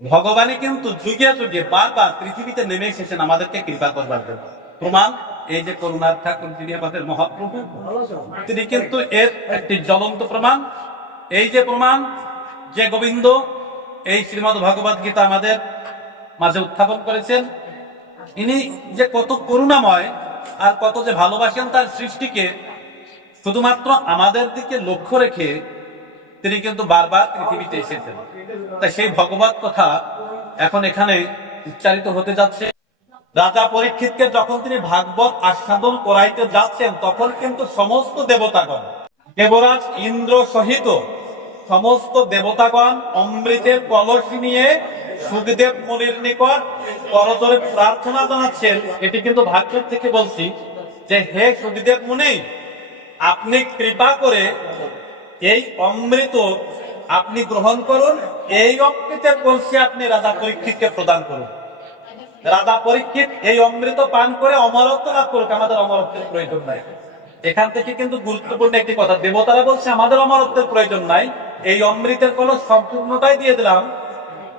ভগবানই কিন্তু যুগে যুগে বারবার পৃথিবীতে নেমে এসেছেন আমাদেরকে কৃপা করবার জন্য। প্রমাণ, এই যে করুণার ঠাকুর যিনি আমাদের মহাপ্রভু, তিনি কিন্তু এর একটি জ্বলন্ত প্রমাণ। এই যে প্রমাণ, যে গোবিন্দ, এই শ্রীমদ ভগবত গীতা আমাদের মাঝে উত্থাপন করেছেন, ইনি যে কত করুণাময় আর কত যে ভালোবাসেন তার সৃষ্টিকে, শুধুমাত্র আমাদের দিকে লক্ষ্য রেখে তিনি কিন্তু বারবার পৃথিবীতে এসেছেন। তাই সেই ভগবত কথা এখন এখানে উচ্চারিত হতে যাচ্ছে। রাজা পরীক্ষিতকে যখন তিনি ভাগবত আস্বাদন করাইতে যাচ্ছেন, তখন কিন্তু সমস্ত দেবতাগণ, দেবরাজ ইন্দ্র সহিত সমস্ত দেবতাগণ অমৃতের কলস নিয়ে সুখদেব মুনির নিকট করজোরে প্রার্থনা জানাচ্ছেন। এটি কিন্তু ভাগ্যের থেকে বলছি যে, হে সুখদেব মুনি, আপনি কৃপা করে এই অমৃত আপনি গ্রহণ করুন, এই অমৃতের কলসি আপনি রাজা পরীক্ষিতকে প্রদান করুন। রাজা পরীক্ষিত এই অমৃত পান করে অমরত্ব লাভ করুক, আমাদের অমরত্বের প্রয়োজন নাই। এখান থেকে কিন্তু গুরুত্বপূর্ণ একটি কথা, দেবতারা বলছে, আমাদের অমরত্বের প্রয়োজন নাই। এই অমৃতের কলস সম্পূর্ণটাই দিয়ে দিলাম।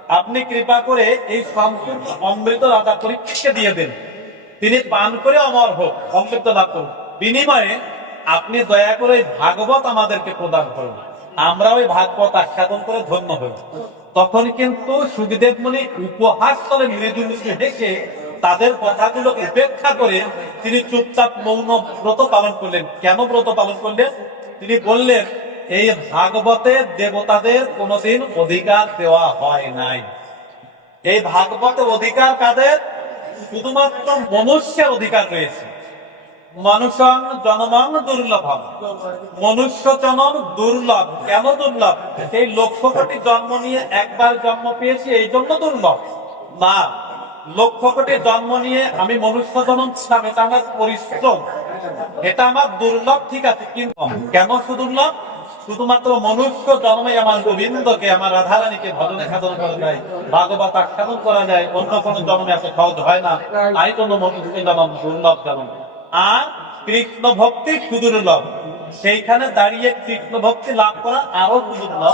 আপনি কৃপা করে এই সম্পূর্ণ অমৃত রাজা পরীক্ষিতকে দিয়ে দিন। তিনি পান করে অমর হোক, অমৃত লাভ করুন বিনিময়ে আপনি দয়া করে ভাগবত আমাদেরকে প্রদান করুন। আমরা ওই ভাগবত আস্বাদন করে ধন্য হই। তখন কিন্তু সুখদেব মুনি উপহাস করে মৃদু মৃদু হেসে তাদের কথাগুলো উপেক্ষা করে তিনি চুপচাপ মৌন ব্রত পালন করলেন। কেন ব্রত পালন করলেন? তিনি বললেন, এই ভাগবতে দেবতাদের কোনোদিন অধিকার দেওয়া হয় নাই। এই ভাগবতের অধিকার কাদের? শুধুমাত্র মনুষ্যের অধিকার রয়েছে। মানুষং জনমং দুর্লভ মনুষ্য জনম দুর্লভ। কেন দুর্লভ? সেই লক্ষ কোটি জন্ম নিয়ে একবার জন্ম পেয়েছি, এই জন্য দুর্লভ। না লক্ষ কোটি জন্ম নিয়ে আমি মনুষ্য জন্ম ছিলাম, এটা আমার পরিশ্রম। এটা আমার দুর্লভ, ঠিক আছে, কিন্তু কেন সুদুর্লভ? শুধুমাত্র মনুষ্য জন্মে আমার গোবিন্দকে, আমার রাধারানীকে ভজনে সাধন করা যায়, ভাগবত আখ্যান করা যায়, অন্য কোনো জন্মে এত সহজ হয় না। তাই জন্য মনুষ্য জন্ম দুর্লভ জন্ম আর কৃষ্ণ ভক্তি সুদুর্লভ সেইখানে দাঁড়িয়ে কৃষ্ণ ভক্তি লাভ করা আরও সুদুর্লভ